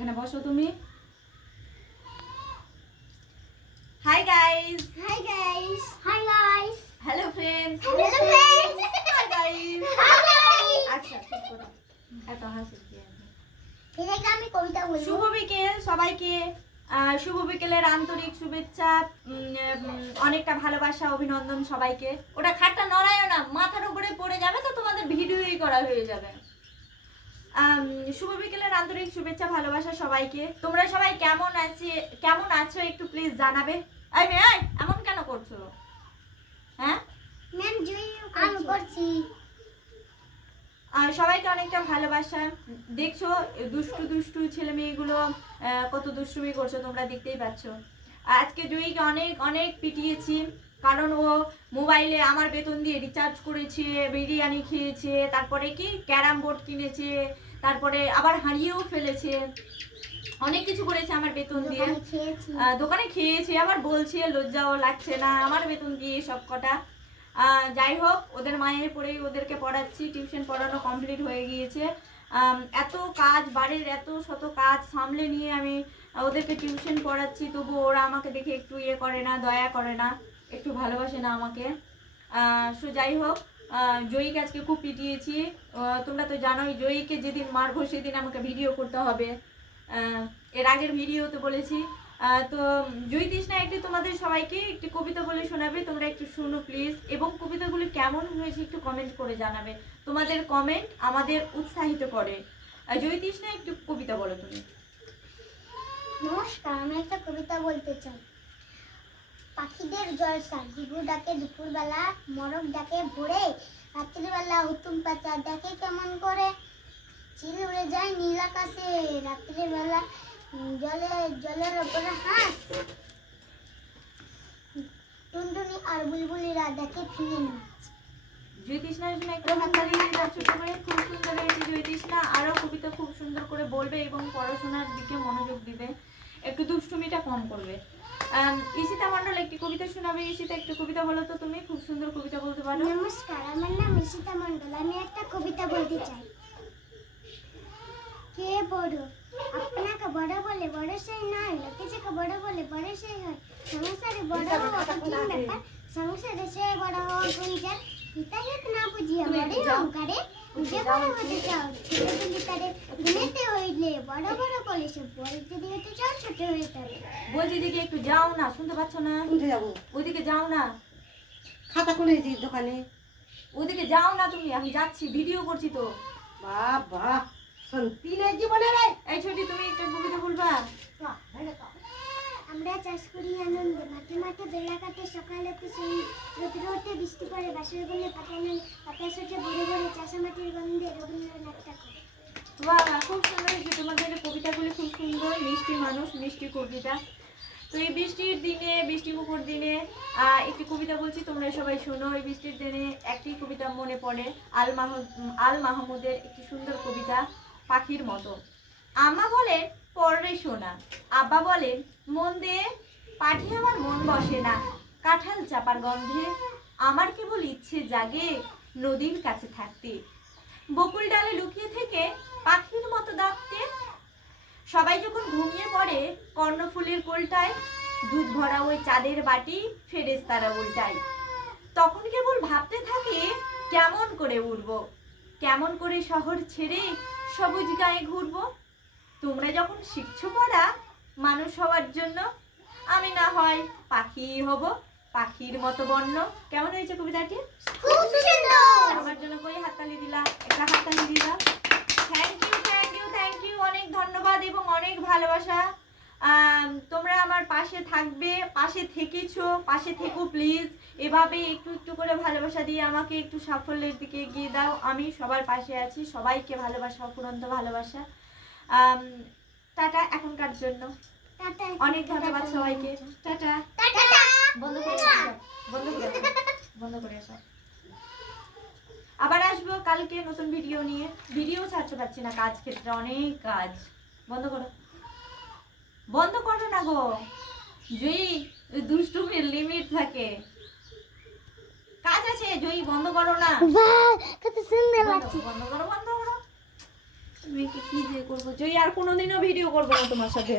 এখানে বসো তুমি। Hi guys, hi guys, hi guys, hello friends, hello friends, hi guys. Hi guys. আচ্ছা ঠিক করে এত হাসি দিয়ে ঠিক আমি কবিতা বলবো। শুভ বিকেল সবাইকে। শুভ বিকেলের আন্তরিক শুভেচ্ছা, অনেকটা ভালোবাসা, অভিনন্দন সবাইকে। ওটা খাটটা নড়ায়ও না, মাথার উপরে পড়ে যাবে তো তোমাদের ভিডিওই করা হয়ে যাবে। শুভ বিকেলের আন্তরিক শুভেচ্ছা ভালোবাসা সবাইকে। তোমরা সবাই কেমন আছো একটু প্লিজ জানাবে। এই মেয়ে এমন কেন করছো? হ্যাঁ ম্যাম জয় আমি করছি। সবাইকে অনেকটা ভালোবাসা। দেখছো দুষ্টু দুষ্টু ছেলে মেয়েগুলো কত দুষ্টুমি করছো, তোমরা দেখতেই পাচ্ছ। আজকে জয়ীকে অনেক অনেক পিটিয়েছি, কারণ ও মোবাইলে আমার বেতন দিয়ে রিচার্জ করেছে, বিরিয়ানি খেয়েছে, তারপরে কি ক্যারাম বোর্ড কিনেছে, তারপরে আবার হারিয়েও ফেলেছে, অনেক কিছু করেছে আমার বেতন দিয়ে। দোকানে খেয়েছে, আবার বলছে লজ্জাও লাগছে না আমার বেতন দিয়ে সব কটা। যাই হোক, ওদের মায়ের পড়েই ওদেরকে পড়াচ্ছি, টিউশন পড়ানো কমপ্লিট হয়ে গিয়েছে। এত কাজ, বাড়ির এত শত কাজ সামলে নিয়ে আমি ওদেরকে টিউশন পড়াচ্ছি, তবু ওরা আমাকে দেখে একটু ইয়ে করে না, দয়া করে না, একটু ভালোবাসে না আমাকে। সো যাই হোক, জয়ীকে আজকে খুব পিটিয়েছি। তোমরা তো জানোই জয়ীকে যেদিন মারবো সেদিন আমাকে ভিডিও করতে হবে। এর আগের ভিডিওতে বলেছি। তো জয়ী তৃষ্ণা একটু তোমাদের সবাইকে একটি কবিতা বলে শোনাবে, তোমরা একটু শুনো প্লিজ, এবং কবিতাগুলি কেমন হয়েছে একটু কমেন্ট করে জানাবে। তোমাদের কমেন্ট আমাদের উৎসাহিত করে। জয়ী তৃষ্ণা একটু কবিতা বলো তুমি। নমস্কার, আমি একটা কবিতা বলতে চাই। পাখিদের জলসা, ঘুঘু ডাকে দুপুরবেলা, মরক ডাকে ভোরে, রাত্রিবেলা হুতুম পাতা দেখে কেমন করে, চিল উড়ে যায় নীল আকাশে, রাত্রিবেলা জলের ওপরে হাঁস, টুনটুনি আর বুলবুলিরা দেখে ফিরে নাচ। জয়ী তৃষ্ণার জন্য একটু হাততালি দিয়ে দাও ছোট করে। খুব সুন্দর হয়েছে জয়ী তৃষ্ণা, আরও কবিতা খুব সুন্দর করে বলবে এবং পড়াশোনার দিকে মনোযোগ দিবে, একটু দুষ্টুমিটা কম করবে। ঈশিতা মণ্ডল একটি কবিতা শোনাবে। ঈশিতা একটু কবিতা বলো তো, তুমি খুব সুন্দর কবিতা বলতে পারো। নমস্কার, আমার নাম ঈশিতা মণ্ডল। আমি একটা কবিতা বলতে চাই। কে বড়? আপনাকে বড় বলে বড় সেই নয়, লোকে যাকে বড় বলে বড় সেই হয়। সংসারে বড় হওয়া কঠিন ব্যাপার, সংসারে সে বড় হওয়া গুঞ্জন। হিতাহিত না বুঝিয়া বড় অহংকারে নিজে বড় হতে চাও, ছেলে তুলিতারে গুনেতে হইলে বড় বড় করে সে বড় যদি হতে চাও ছোট হইতে হবে। বলছি দিকে একটু যাও না, শুনতে পাচ্ছ না? শুনতে যাবো, ওইদিকে যাও না, খাতা খুলেছি দোকানে। ওইদিকে যাও না তুমি, আমি যাচ্ছি, ভিডিও করছি তো। বাবা শান্তি নেই জীবনে রে। এই ছোটি, তুমি একটা কবিতা বলবা? আমরা চাষ করি আনন্দে, মাঠে মাঠে বেলা কাটে, সকালেতে সেই রোদ্র ওঠে, বৃষ্টি পড়ে, বাসর বনে পাতা সোটে ভরে ভরে, চাষা মাটির গন্ধে রবীন্দ্রনাথ ঠাকুর। বাহ, খুব সুন্দর হয়েছে তোমাদের কবিতাগুলি, খুব সুন্দর, মিষ্টি মানুষ, মিষ্টি কবিতা। তো এই বৃষ্টির দিনে, বৃষ্টিমুখর দিনে একটি কবিতা বলছি, তোমরা সবাই শোনো। এই বৃষ্টির দিনে একটি কবিতা মনে পড়ে, আল মাহমুদের একটি সুন্দর কবিতা, পাখির মতো। আম্মা বলেন পড়রে শোনা, আব্বা বলেন মন দে, পাঠে আমার মন বসে না, কাঁঠাল চাপার গন্ধে আমার কেবল ইচ্ছে জাগে নদীর কাছে থাকতে, বকুল ডালে লুকিয়ে থেকে পাখির মতো ডাকতে। সবাই যখন ঘুমিয়ে পড়ে কর্ণফুলের কোলটায়, দুধ ভরা ওই চাঁদের বাটি ফেরেশতারা উল্টায়, তখন কেবল ভাবতে থাকে কেমন করে উড়বো, কেমন করে শহর ছেড়ে সবুজ গায়ে ঘুরবো। তোমরা যখন শিখছো পড়া মানুষ হওয়ার জন্য, আমি না হয় পাখি হব, পাখির মতো বর্ণ। কেমন হয়েছে কবিতাটি? খুব সুন্দর। আমার জন্য কই হাততালি দিলা, একটা হাততালি দিলা। Thank you, thank you, thank you, অনেক ধন্যবাদ এবং অনেক ভালোবাসা। তোমরা আমার পাশে থাকবে, পাশে থেকেছো, পাশে থেকো প্লিজ। এভাবে একটু একটু করে ভালোবাসা দিয়ে আমাকে একটু সাফল্যের দিকে এগিয়ে দাও। আমি সবার পাশে আছি, সবাইকে ভালোবাসা, অফুরন্ত ভালোবাসা। টাটা এখনকার জন্য, টাটা। অনেক ধন্যবাদ সবাইকে। টাটা। টাটা। বন্ধ করে বন্ধ করে বন্ধ করে আসো। আবার আসবো কালকে নতুন ভিডিও নিয়ে। ভিডিও ছাড়তে পারছি না, কাজ ক্ষেত্রে অনেক কাজ। বন্ধ করো, বন্ধ করো না গো জয়ী, দুষ্টুমির লিমিট থাকে, কাজ আছে জয়ী, বন্ধ করো না। বাহ, কত সুন্দর বন্ধ লাগছে। বন্ধ করো, বন্ধ করো। জয়ীকে কি যে করবো, জয়ী আর কোনোদিনও ভিডিও করবো না তোমার সাথে।